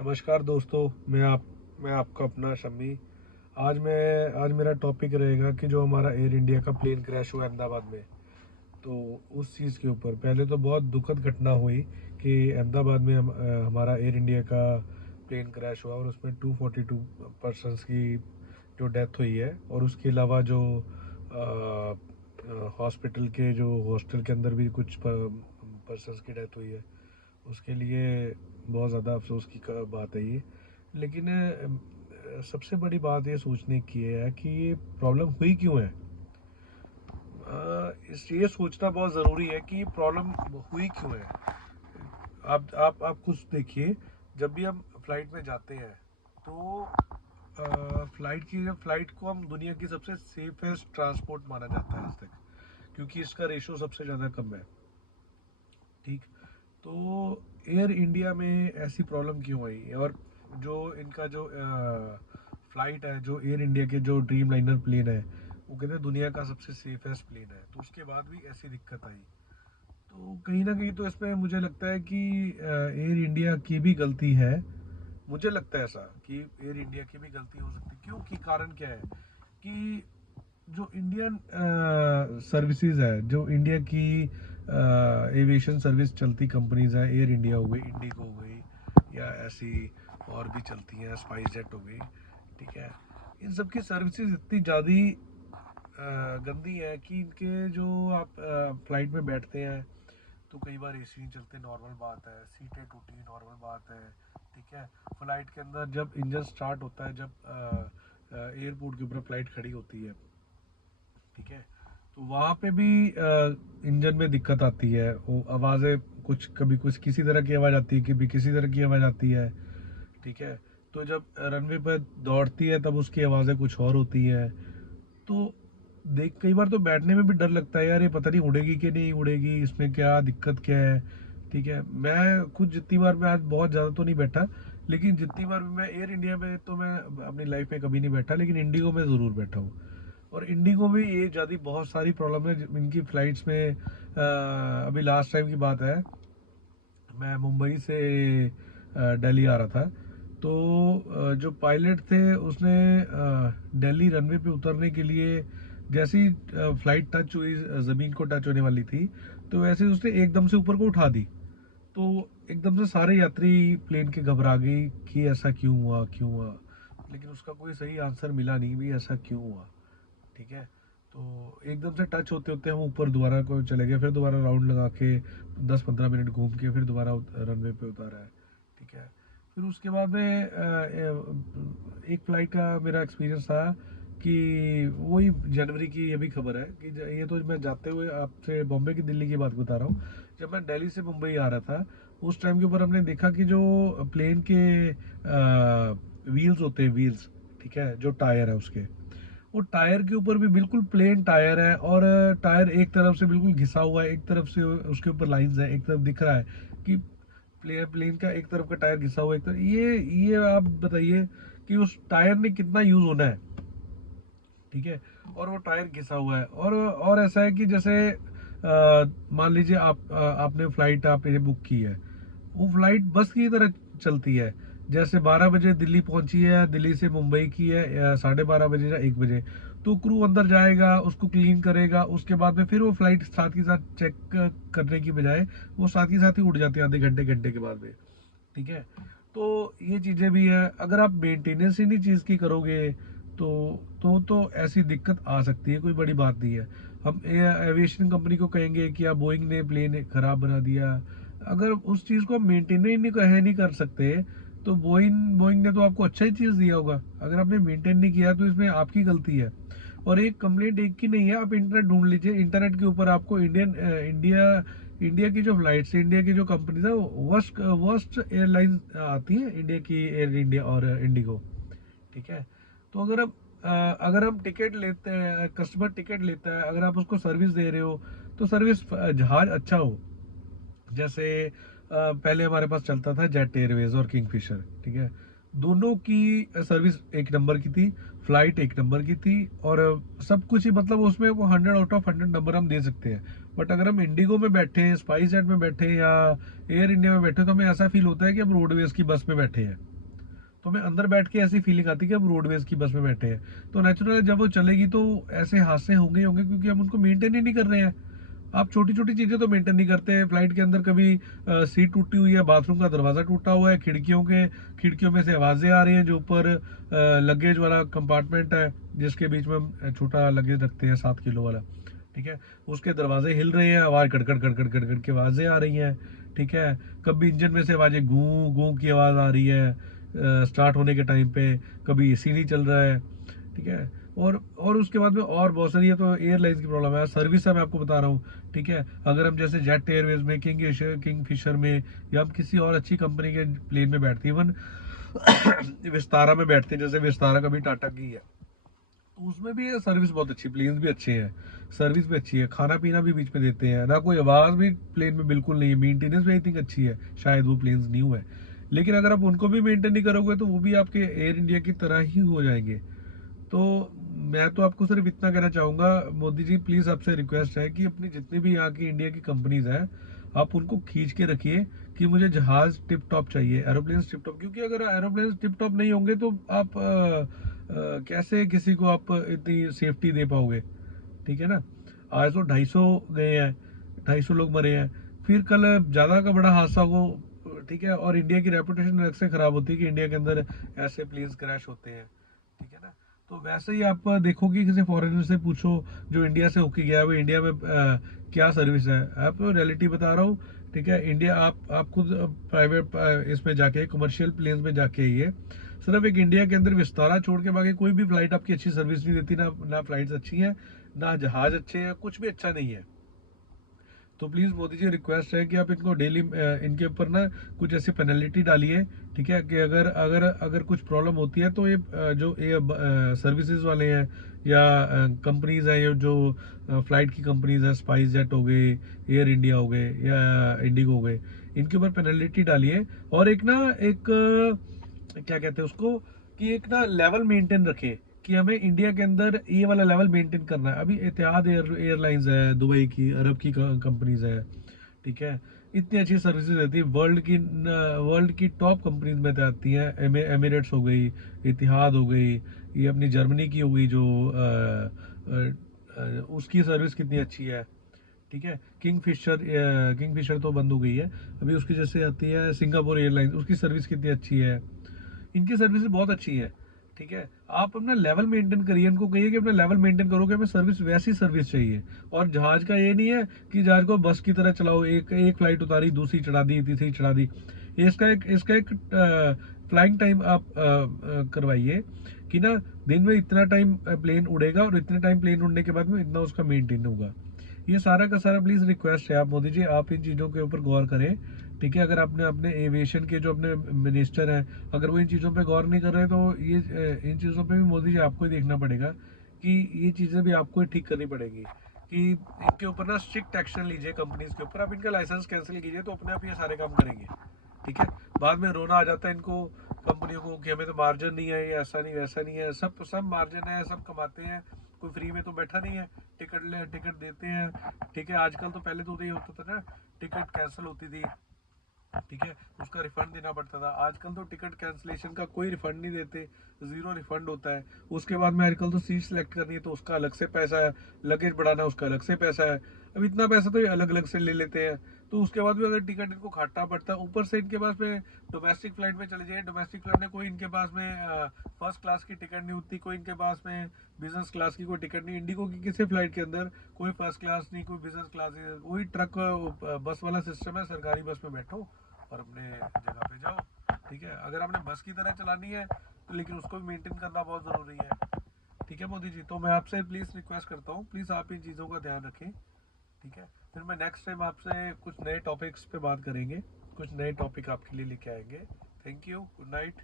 नमस्कार दोस्तों। मैं आपका अपना शम्मी। आज मेरा टॉपिक रहेगा कि जो हमारा एयर इंडिया का प्लेन क्रैश हुआ अहमदाबाद में। तो उस चीज़ के ऊपर पहले तो बहुत दुखद घटना हुई कि अहमदाबाद में हमारा एयर इंडिया का प्लेन क्रैश हुआ और उसमें 242 पर्सनस की जो डेथ हुई है, और उसके अलावा जो हॉस्पिटल के जो हॉस्टल के अंदर भी कुछ पर्सनस की डेथ हुई है। उसके लिए बहुत ज़्यादा अफसोस की बात है ये। लेकिन सबसे बड़ी बात ये सोचने की है कि ये प्रॉब्लम हुई क्यों है। इस ये सोचना बहुत ज़रूरी है कि प्रॉब्लम हुई क्यों है। आप खुद देखिए, जब भी हम फ्लाइट में जाते हैं तो फ्लाइट को हम दुनिया की सबसे सेफेस्ट ट्रांसपोर्ट माना जाता है आज तक, क्योंकि इसका रेशो सबसे ज़्यादा कम है। ठीक। तो एयर इंडिया में ऐसी प्रॉब्लम क्यों आई, और जो इनका जो फ्लाइट है, जो एयर इंडिया के जो ड्रीम लाइनर प्लेन है, वो कहते हैं दुनिया का सबसे सेफेस्ट प्लेन है, तो उसके बाद भी ऐसी दिक्कत आई। तो कहीं ना कहीं तो इसमें मुझे लगता है कि एयर इंडिया की भी गलती है। मुझे लगता है ऐसा कि एयर इंडिया की भी गलती हो सकती है। क्यों? कि कारण क्या है कि जो इंडियन सर्विसेज है, जो इंडिया की एविएशन सर्विस चलती कंपनीज हैं, एयर इंडिया हो गई, इंडिगो हो गई, या ऐसी और भी चलती हैं, स्पाइस जेट हो गई। ठीक है। इन सब की सर्विसेज इतनी ज़्यादा गंदी है कि इनके जो आप फ्लाइट में बैठते हैं तो कई बार एसी नहीं चलते, नॉर्मल बात है। सीटें टूटी, नॉर्मल बात है। ठीक है। फ्लाइट के अंदर जब इंजन स्टार्ट होता है, जब एयरपोर्ट के ऊपर फ्लाइट खड़ी होती है, ठीक है, तो वहाँ पे भी इंजन में दिक्कत आती है। वो आवाज़ें कुछ, कभी कुछ किसी तरह की आवाज़ आती है, कभी किसी तरह की आवाज़ आती है। ठीक है। तो जब रनवे पर दौड़ती है तब उसकी आवाज़ें कुछ और होती है। तो देख, कई बार तो बैठने में भी डर लगता है, यार ये पता नहीं उड़ेगी कि नहीं उड़ेगी, इसमें क्या दिक्कत क्या है। ठीक है। मैं खुद जितनी बार, मैं आज बहुत ज़्यादा तो नहीं बैठा, लेकिन जितनी बार भी मैं एयर इंडिया में, तो मैं अपनी लाइफ में कभी नहीं बैठा, लेकिन इंडिगो में ज़रूर बैठा हूँ। और इंडिगो में ये ज़्यादा बहुत सारी प्रॉब्लम है इनकी फ़्लाइट्स में। अभी लास्ट टाइम की बात है, मैं मुंबई से दिल्ली आ रहा था। तो जो पायलट थे उसने दिल्ली रनवे पे उतरने के लिए, जैसे ही फ्लाइट टच हुई, ज़मीन को टच होने वाली थी, तो वैसे ही उसने एकदम से ऊपर को उठा दी। तो एकदम से सारे यात्री प्लेन के घबरा गए कि ऐसा क्यों हुआ, क्यों हुआ। लेकिन उसका कोई सही आंसर मिला नहीं भी, ऐसा क्यों हुआ। ठीक है। तो एकदम से टच होते होते हम ऊपर दोबारा को चले गए, फिर दोबारा राउंड लगा के 10-15 मिनट घूम के फिर दोबारा रनवे पे उतारा है। ठीक है। फिर उसके बाद में एक फ्लाइट का मेरा एक्सपीरियंस था कि वही जनवरी की अभी खबर है कि ये तो मैं जाते हुए आपसे बॉम्बे की दिल्ली की बात बता रहा हूँ। जब मैं दिल्ली से मुंबई आ रहा था, उस टाइम के ऊपर हमने देखा कि जो प्लेन के व्हील्स होते हैं, व्हील्स, ठीक है, जो टायर है उसके, वो टायर के ऊपर भी बिल्कुल प्लेन टायर है, और टायर एक तरफ से बिल्कुल घिसा हुआ है, एक तरफ से उसके ऊपर लाइंस है, एक तरफ दिख रहा है कि प्लेन का एक तरफ का टायर घिसा हुआ है, एक तरफ। ये आप बताइए कि उस टायर ने कितना यूज होना है। ठीक है। और वो टायर घिसा हुआ है, और ऐसा है कि जैसे मान लीजिए आपने फ्लाइट आप ये बुक की है, वो फ्लाइट बस की तरह चलती है। जैसे 12 बजे दिल्ली पहुंची है, दिल्ली से मुंबई की है, 12:30 बजे या 1 बजे, तो क्रू अंदर जाएगा, उसको क्लीन करेगा, उसके बाद में फिर वो फ्लाइट साथ ही साथ चेक करने की बजाय वो साथ ही साथ ही उड़ जाती है आधे घंटे घंटे के बाद में। ठीक है। तो ये चीज़ें भी है, अगर आप मेंटेनेंस ही नहीं चीज़ की करोगे तो ऐसी दिक्कत आ सकती है, कोई बड़ी बात नहीं है। हम एविएशन कंपनी को कहेंगे कि आप बोइंग ने प्लेन खराब बना दिया। अगर उस चीज़ को आप मेंटेन ही नहीं कर सकते, तो बोइंग बोइंग ने तो आपको अच्छा ही चीज़ दिया होगा। अगर आपने मेंटेन नहीं किया तो इसमें आपकी गलती है। और एक कंप्लेंट एक की नहीं है, आप इंटरनेट ढूंढ लीजिए, इंटरनेट के ऊपर आपको इंडिया की जो फ्लाइट्स, इंडिया की जो कंपनी है, वर्स्ट वर्स्ट एयरलाइन आती है इंडिया की, एयर इंडिया और इंडिगो। ठीक है। तो अगर हम टिकट लेते हैं, कस्टमर टिकट लेता है, अगर आप उसको सर्विस दे रहे हो, तो सर्विस जहाज अच्छा हो। जैसे पहले हमारे पास चलता था जेट एयरवेज और किंगफिशर। ठीक है। दोनों की सर्विस एक नंबर की थी, फ्लाइट एक नंबर की थी, और सब कुछ ही, मतलब उसमें वो 100 आउट ऑफ 100 नंबर हम दे सकते हैं। बट अगर हम इंडिगो में बैठे, स्पाइस जेट में बैठे, या एयर इंडिया में बैठे, तो हमें ऐसा फील होता है कि हम रोडवेज की बस में बैठे हैं। तो हमें अंदर बैठ के ऐसी फीलिंग आती है कि हम रोडवेज की बस में बैठे हैं। तो नेचुरल है, जब वो चलेगी तो ऐसे हादसे होंगे ही होंगे, क्योंकि हम उनको मेंटेन ही नहीं कर रहे हैं। आप छोटी छोटी चीजें तो मेंटेन नहीं करते। फ्लाइट के अंदर कभी सीट टूटी हुई है, बाथरूम का दरवाजा टूटा हुआ है, खिड़कियों में से आवाजें आ रही हैं, जो ऊपर लगेज वाला कंपार्टमेंट है जिसके बीच में हम छोटा लगेज रखते हैं 7 किलो वाला, ठीक है, उसके दरवाजे हिल रहे हैं, आवाज कड़कड़ कड़कड़ कड़कड़ की आवाजें आ रही हैं, ठीक है। कभी इंजन में से आवाजें गूं गूं की आवाज आ रही है स्टार्ट होने के टाइम पे, कभी एसी नहीं चल रहा है, ठीक है। और उसके बाद में और बहुत सारी है, तो एयरलाइंस की प्रॉब्लम है, सर्विस है, मैं आपको बता रहा हूँ, ठीक है। अगर हम जैसे जेट एयरवेज में, किंग फिशर में, या हम किसी और अच्छी कंपनी के प्लेन में बैठते हैं, इवन विस्तारा में बैठते हैं, जैसे विस्तारा कभी टाटा की है, तो उसमें भी सर्विस बहुत अच्छी, प्लेन्स भी अच्छे हैं, सर्विस भी अच्छी है, खाना पीना भी बीच में देते हैं ना, कोई आवाज भी प्लेन में बिल्कुल नहीं है, मेंटेनेंस भी आई थिंक अच्छी है, शायद वो प्लेन्स न्यू है। लेकिन अगर आप उनको भी मेंटेन नहीं करोगे तो वो भी आपके एयर इंडिया की तरह ही हो जाएंगे। तो मैं तो आपको सिर्फ इतना कहना चाहूंगा, मोदी जी प्लीज आपसे रिक्वेस्ट है कि अपनी जितनी भी यहाँ की इंडिया की कंपनीज हैं, आप उनको खींच के रखिए कि मुझे जहाज टिप टॉप चाहिए, एरोप्लेन टिप टॉप, क्योंकि अगर एरोप्लेन टिप टॉप नहीं होंगे तो आप कैसे किसी को आप इतनी सेफ्टी दे पाओगे, ठीक है ना। आज तो 250 गए हैं, 250 लोग मरे हैं, फिर कल ज्यादा का बड़ा हादसा हो, ठीक है, और इंडिया की रेपुटेशन अलग से खराब होती है कि इंडिया के अंदर ऐसे प्लेन्स क्रैश होते हैं, ठीक है ना। तो वैसे ही आप देखोगे, किसी फॉरेनर से पूछो जो इंडिया से होके गया है, वो इंडिया में क्या सर्विस है, आपको रियलिटी बता रहा हूँ, ठीक है। इंडिया आप खुद प्राइवेट इसमें जाके, कमर्शियल प्लेन्स में जाके आइए, सिर्फ एक इंडिया के अंदर विस्तारा छोड़ के बाकी कोई भी फ्लाइट आपकी अच्छी सर्विस नहीं देती, ना फ्लाइट्स अच्छी हैं, ना जहाज अच्छे हैं, कुछ भी अच्छा नहीं है। तो प्लीज़ मोदी जी रिक्वेस्ट है कि आप इनको डेली इनके ऊपर ना कुछ ऐसी पेनल्टी डालिए, ठीक है, कि अगर अगर अगर कुछ प्रॉब्लम होती है तो ये जो ये सर्विसेज वाले हैं या कंपनीज हैं, ये जो फ्लाइट की कंपनीज हैं, स्पाइस जेट हो गए, एयर इंडिया हो गए, या इंडिगो हो गए, इनके ऊपर पेनल्टी डालिए। और एक क्या कहते हैं उसको, कि एक ना लेवल मेंटेन रखे कि हमें इंडिया के अंदर ये वाला लेवल मेंटेन करना है। अभी इतिहाद एयरलाइंस है, दुबई की, अरब की कंपनीज है, ठीक है, इतनी अच्छी सर्विसेज रहती है, वर्ल्ड की टॉप कंपनीज में तो आती हैं, एमिरेट्स हो गई, इतिहाद हो गई, ये अपनी जर्मनी की हो गई जो उसकी सर्विस कितनी अच्छी है, ठीक है। किंग फिशर तो बंद हो गई है, अभी उसकी जैसे आती है सिंगापुर एयरलाइंस, उसकी सर्विस कितनी अच्छी है, इनकी सर्विस बहुत अच्छी है, ठीक है। आप अपना लेवल मेंटेन करिए, इनको कहिए कि अपना लेवल मेंटेन करोगे, हमें सर्विस वैसी सर्विस चाहिए। और जहाज का ये नहीं है कि जहाज को बस की तरह चलाओ, एक एक फ्लाइट उतारी, दूसरी चढ़ा दी, तीसरी चढ़ा दी। इसका एक फ्लाइंग टाइम आप करवाइए कि ना दिन में इतना टाइम प्लेन उड़ेगा और इतने टाइम प्लेन उड़ने के बाद में इतना उसका मेंटेन होगा। ये सारा का सारा प्लीज रिक्वेस्ट है, आप मोदी जी आप इन चीज़ों के ऊपर गौर करें, ठीक है। अगर आपने अपने एविएशन के जो अपने मिनिस्टर हैं, अगर वो इन चीज़ों पे गौर नहीं कर रहे, तो ये इन चीज़ों पे भी मोदी जी आपको ही देखना पड़ेगा कि ये चीज़ें भी आपको ही ठीक करनी पड़ेगी, कि इनके ऊपर ना स्ट्रिक्ट एक्शन लीजिए कंपनीज के ऊपर। आप इनका लाइसेंस कैंसिल कीजिए तो अपने आप ये सारे काम करेंगे, ठीक है। बाद में रोना आ जाता है इनको कंपनियों को कि हमें तो मार्जिन नहीं है, ये ऐसा नहीं वैसा नहीं है, सब मार्जिन है, सब कमाते हैं, कोई फ्री में तो बैठा नहीं है। टिकट देते हैं, ठीक है। आजकल तो पहले तो ये होता था ना, टिकट कैंसिल होती थी, ठीक है, उसका रिफंड देना पड़ता था। आजकल तो टिकट कैंसिलेशन का कोई रिफंड नहीं देते, जीरो रिफंड होता है। उसके बाद में आजकल तो सीट सेलेक्ट करनी है तो उसका अलग से पैसा है, लगेज बढ़ाना उसका अलग से पैसा है। अब इतना पैसा तो ये अलग अलग से ले लेते हैं। तो उसके बाद भी अगर टिकट इनको काटना पड़ता है, ऊपर से इनके पास में डोमेस्टिक फ्लाइट में चले जाइए, डोमेस्टिक फ्लाइट में कोई इनके पास में फर्स्ट क्लास की टिकट नहीं होती, कोई इनके पास में बिजनेस क्लास की कोई टिकट नहीं। इंडिगो की किसी फ्लाइट के अंदर कोई फर्स्ट क्लास नहीं, कोई बिजनेस क्लास नहीं, वही ट्रक बस वाला सिस्टम है, सरकारी बस में बैठो और अपने जगह पे जाओ, ठीक है। अगर आपने बस की तरह चलानी है तो लेकिन उसको भी मेंटेन करना बहुत ज़रूरी है, ठीक है मोदी जी। तो मैं आपसे प्लीज़ रिक्वेस्ट करता हूँ, प्लीज़ आप इन चीज़ों का ध्यान रखें, ठीक है। फिर मैं नेक्स्ट टाइम आपसे कुछ नए टॉपिक्स पे बात करेंगे, कुछ नए टॉपिक आपके लिए लेके आएंगे। Thank you, good night.